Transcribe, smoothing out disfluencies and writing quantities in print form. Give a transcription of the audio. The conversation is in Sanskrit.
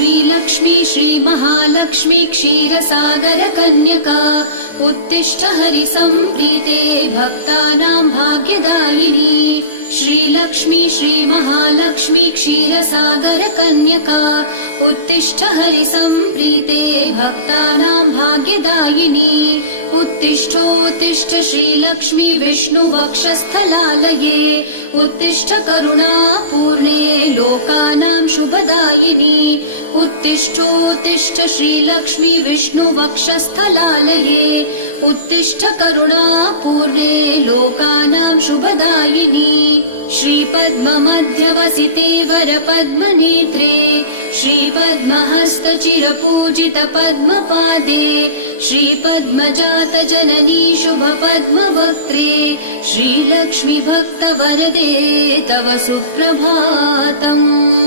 श्रीलक्ष्मी श्रीमहालक्ष्मी क्षीरसागरकन्यका उत्तिष्ठ हरिसम्प्रीते भक्तानां भाग्यदायिनी। श्रीलक्ष्मी श्रीमहालक्ष्मी क्षीरसागरकन्यका उत्तिष्ठ हरिसम्प्रीते भक्तानां भाग्यदायिनी। उत्तिष्ठोत्तिष्ठ श्रीलक्ष्मी विष्णुवक्षस्थलालये उत्तिष्ठ करुणापूर्णे लोकानां शुभदायिनी। उत्तिष्ठोत्तिष्ठ श्रीलक्ष्मी विष्णुवक्षस्थलालये उत्तिष्ठ करुणापूर्णे लोकानां शुभदायिनी। श्रीपद्ममध्यवसिते वरपद्मनेत्रे श्रीपद्महस्तचिरपूजितपद्मपादे श्रीपद्मजातजननी शुभपद्मवक्त्रे श्रीलक्ष्मी भक्तवरदे तव सुप्रभातम्।